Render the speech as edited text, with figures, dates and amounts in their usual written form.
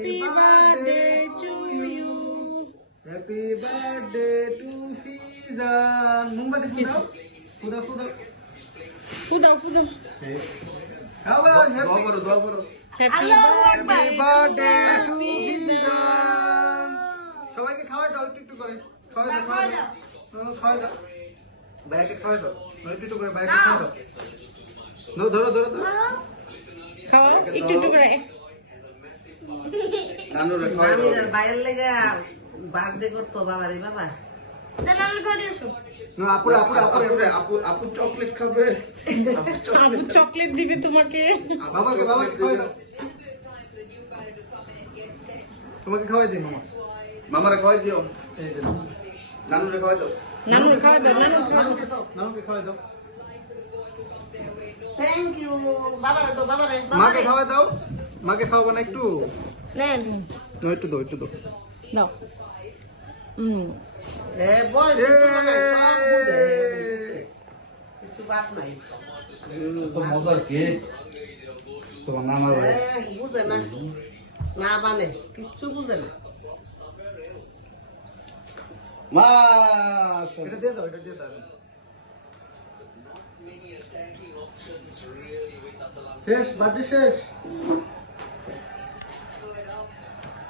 Happy birthday to you. Happy birthday to Fizan. Mombati pudao. Pudao. Abar Happy birthday to Fizan. সবাইকে খাওয়াই দাও একটু করে খাওয়াই দাও ভাইকে খাওয়াই দাও একটু করে ভাইকে খাওয়াই দাও নো ধরো খাওয়া একটু করে নানুর বাইরের লেগে বার্থডে করতো বাবারে বাবা না আপু চকলেট খাবে আপু চকলেট দিবে তোমাকে বাবাকে খাওয়াই দাও তোমাকে খাওয়াই দিই মামারে খাওয়াই দিও এই যে নানুরে খাওয়াই দাও নানুকে খাওয়া দাও নানুকে খাওয়াই দাও থ্যাংক ইউ বাবারে তো বাবারে মাকে খাওয়াই দাও মাকে খাওয়াবো না একটু নেন একটু দাও দাও এ বল সব বুঝে কিছু বাত নাই তো মজার কে তোমার নানা ভাই বুঝে না না মানে কিচ্ছু বুঝে না মা এটা দিয়ে দাও শেষ বার্থডে শেষ